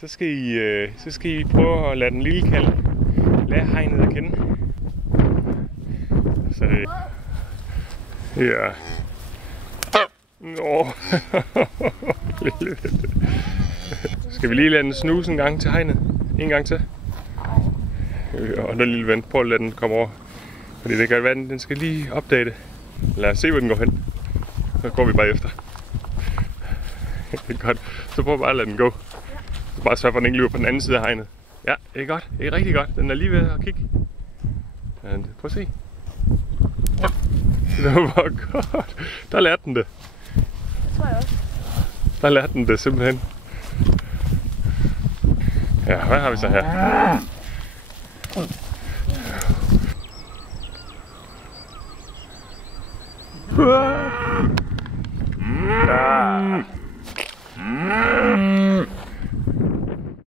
så skal I prøve at lade den lille kalv lære hegnet at kende. Så ja. Nå. Skal vi lige lade den snuse en gang til hegnet? En gang til. Og den lille ven, prøv at lade den komme over. Fordi det kan være, den skal lige opdage det. Lad os se, hvor den går hen. Så går vi bare efter. Det er godt. Så prøv bare at lade den gå. Så bare sørg for, at den ikke løber på den anden side af hegnet. Ja, det er godt. Det er rigtig godt. Den er lige ved at kigge. Prøv at se. Ja. Det var godt. Der lærte den det. Det tror jeg også. Der lærte den det simpelthen. Ja, hvad har vi så her? Ja.